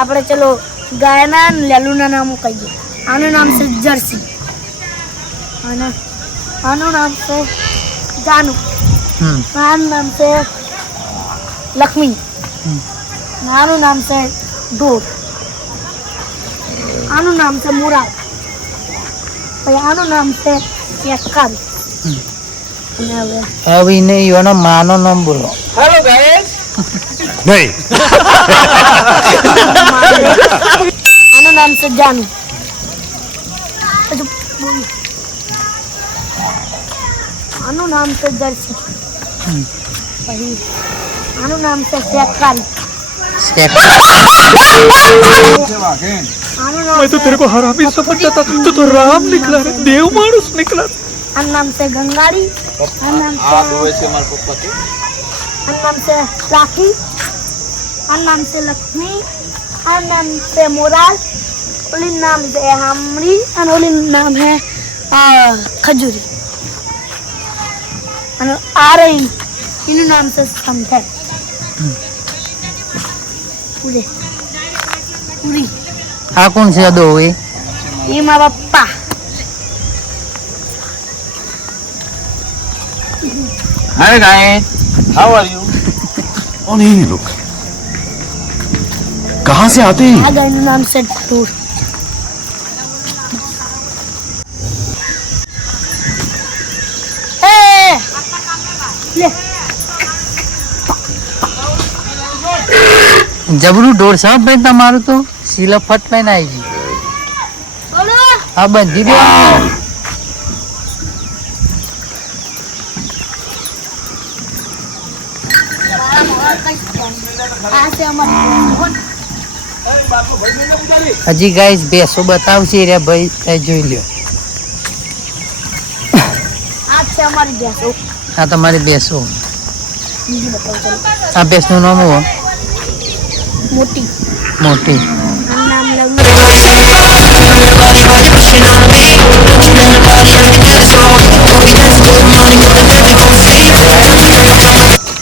આપણે ચલો ગાયના લેલુના નામ કહીએ. આનું નામ છે જર્સી અને આનું નામ છે જાનુ. આનું નામ છે લક્ષ્મી. આનું નામ છે ઢોર. આનું નામ છે મુરાદ. પછી આનું નામ છે યક્કાર. હવે એને એનો માનો નામ બોલો. Hello guys. નહીં. આનું નામ છે જાનુ. આનું નામ છે જર્સી. પછી આનું નામ છે શેકારી. मैं तो तेरे को हरामी समझता था, तू तो राम निकला रे, देव मानुस निकला. આનું નામ છે ગંગારી. આનું નામ છે રાખી. આનું નામ છે લક્ષ્મી. આનું નામ છે મોરાલ. ઓલી નામ છે હામરી અને ઓલી નામ છે ખજૂરી. અને આ રહી એનું નામ છે સમથર. પૂરી પૂરી. આ કોણ છે દો એ મારા પપ્પા. Hi guys, how are you? कौन है ये लोग? कहाँ से आते हैं? આ ગાયનું નામ છે ઢોર. લે જબરું ઢોર સાહેબ ભાઈ તમારું તો સિલા ફટ લઈને આવી ગયું. હા બંધી દે. હજી ગાઈસ બેસો બતાવશે રે ભાઈ, એ જોઈ લ્યો. આ છે અમારી ભેંસો. આ તમારી બેસો. બીજી બતાવો ચાલો. આ બેસનું નામ હો મોટી. મોટી. આનું નામ લગ્ન.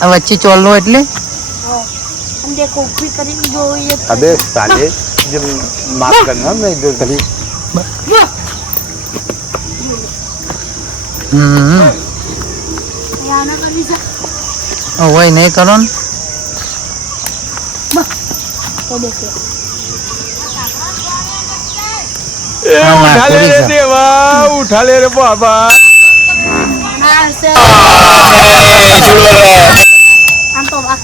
આ વચ્ચે ચોલ્લો એટલે हम देखो ऊपरी करेंगे जो ये. अबे साले, जब माफ करना मैं इधर कभी. यहाँ ना कभी से. હોય નહીં કરો ને. तो देखो. उठा ले रे देवा, उठा ले रे बाबा. हाँ से. हम तो बात.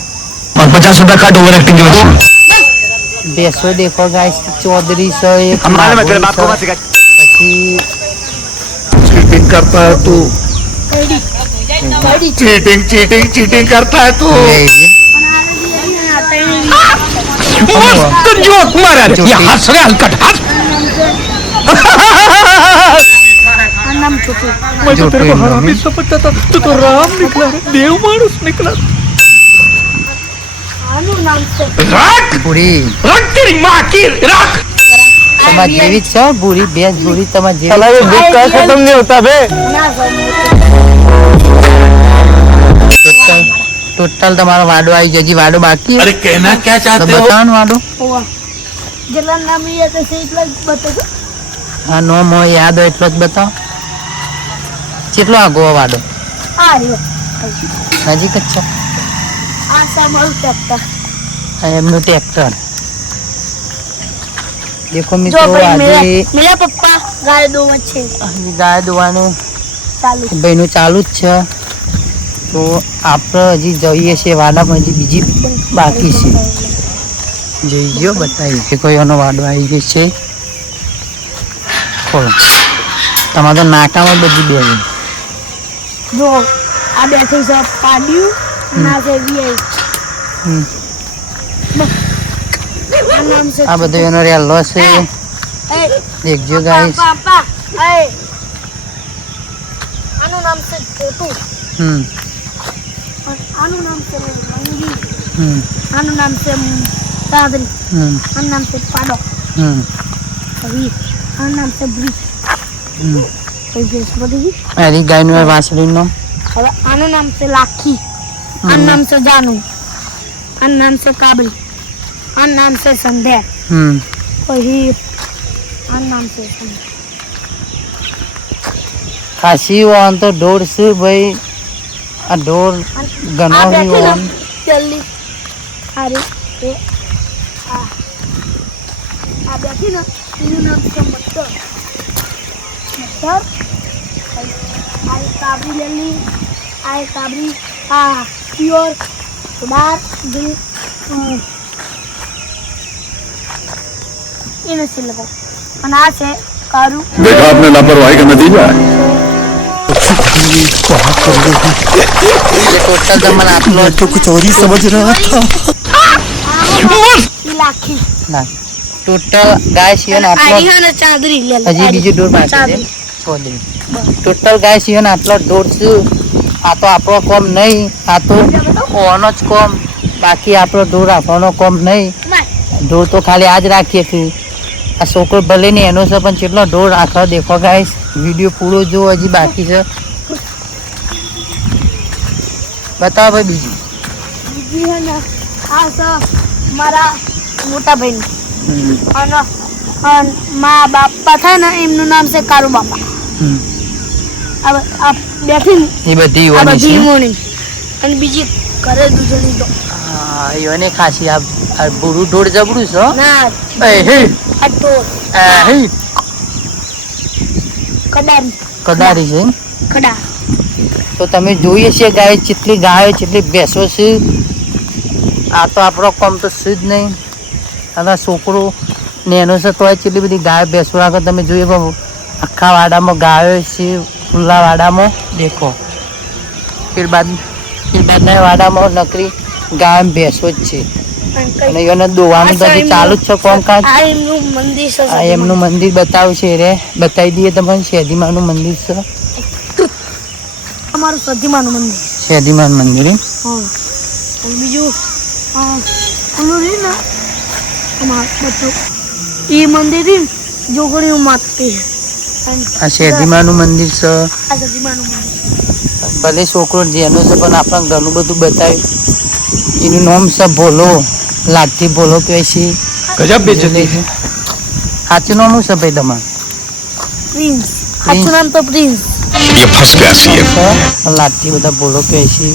और 50 का ओवर एक्टिंग की वजह બેસો દેખો ગાઈસ, ચૌધરી છે એક हमारे में तेरे बाप को मत सिखा. પછી चीटिंग करता है तू. Ready. Ready. Cheating cheating cheating करता है तू. मस्त जोक मारा रे. ये हंस रहे हलकट हंस. नाम छोटू. मैं तो तेरे को हरामी समझता था, तू तो राम निकला रे, देव मानुस निकला. आनु नाम से. रख બુરી रख तेरी माँ की रख. તમાર જેવી જ છે બુરી, બેસ બુરી તમાર જેવી. साला ये दुख का खत्म नहीं होता बे. ना ટોટલ તમારો વાડો આવી જજી. વાડો બાકી अरे कहना क्या તો चाहते हो? બતાવો ને વાડો. हुआ. जला नाम ये तो सही लग बता. હા નો મો યાદ હોય એટલો જ બતાવો. કેટલો આગો વાડો? आ रही हो. નજીક જ છે. आ सामल टक्का. આ એમનું ટ્રેક્ટર. દેખો जो મિત્રો भाई આજે मेरा पप्पा गाय दो बच्चे ગાય દોવાનું चालू. ભાઈનું ચાલુ જ છે. તો આપણે હજી જઈએ છીએ વાડામાં, હજી બીજી બાકી છે. જોઈ ગયો બતાવી કોઈ એનો વાડો આવી ગયો છે. ખોલો તમારે તો નાકામાં બધી બે जो आ बैठे सब पाडियो ना से वीआई. नाम से. આ બધો એનો રેલો છે. ए દેખજો ગાઈસ. पापा ए आनु नाम से छोटू. आनु नाम से रंगी. आनु नाम से सादरी. आनु नाम से पाडो. अभी आनु नाम से ब्री. कोई बेस बोलेगी. એની ગાયનું વાસળીનું નામ હવે આનું નામ છે લાખી. આનું નામ છે જાનુ. આનું નામ છે કાબલી. આનું નામ છે સંધ્યા. પછી આનું નામ છે સંધ્યા. ખાસી વાન તો ઢોર છે ભાઈ. આ ઢોર ઘણો આ બેઠી ને વાન જલ્દી અરે એ આ બેઠી ને એનું નામ છે મત્તર. આ એક કાબરી લેલી, આ એક કાબરી, આ પ્યોર બાર દિલ એને છે લગો. અને આ છે કારું. देखा आपने लापरवाही का नतीजा है ટોટલ તમને આટલો तो कुछ और ही समझ रहा था લાખી ના ટોટલ ગાય સિવાય આટલો આઈ હે ને ચાદરી લે લે. હજી બીજી ઢોર બાકી છે ચાદરી. ચોદરી. ટોટલ ગાય સિવાય આટલો ઢોર છે. આ તો આપણો કોમ નહીં, આ તો ઓનો જ કોમ. બાકી આપણો ઢોર રાખવાનો કોમ નહીં. ઢોર તો ખાલી આજ રાખીએ છીએ. આ છોકરો ભલે ને એનો છે પણ કેટલો ઢોર રાખો દેખો ગાઈસ. વિડીયો પૂરો જો હજી બાકી છે. બતાવો ભાઈ બીજી. બીજી હે ને આ છે મારા મોટા ભાઈ અને મા બાપા થાય ને એમનું નામ છે કારુ બાપા. આ બેઠી ને એ બધી આ યુવાની બધી છે. મોણી અને બીજી ઘરે દૂધની તો હા યુવાની ખાસી. આ બુરું ઢોર જબરું છે હો. ના એ હે આ તો એ હે કડારી કદારી છે. કડા તો તમે જોઈએ છે ગાય જેટલી ગાયો જેટલી ભેંસો છે. આ તો આપણો કોમ તો છે જ નહીં. અને છોકરો ને એનો છે તોય કેટલી બધી ગાયો ભેંસો રાખો તમે જોઈએ બાબુ. આખા વાડામાં ગાયો છે. ખુલ્લા વાડામાં દેખો. ફિરબાદના વાડામાં નકરી ગાય ભેંસો જ છે. અને એને દોવાનું તો હજી ચાલુ જ છે કોમકાજ. આ એમનું મંદિર છે. આ એમનું મંદિર બતાવ્યું છે રે. બતાવી દઈએ તમને. શેદીમાનું મંદિર છે. અમારું સધીમાનું મંદિર. શેદીમાનું મંદિર એમ. હા અને બીજું ઓલું રહ્યું ને અમાર બધું એ મંદિર રહ્યું ને જોગણીઓ માગતી આ શેદીમાનું મંદિર છે. આ સધીમાનું મંદિર. ભલે છોકરો જેનો છે પણ આપણને ઘણું બધું બતાવ્યું. એનું નામ છે ભોલો. લાગતી ભોલો કહેવાય છે. ગજબ બેચતી છે. સાચું નામ શું છે ભાઈ તમારું? પ્રિન્સ. સાચું નામ તો પ્રિન્સ. ये फंस गया सी લાગતી બધા ભોલો કહેવાય છે.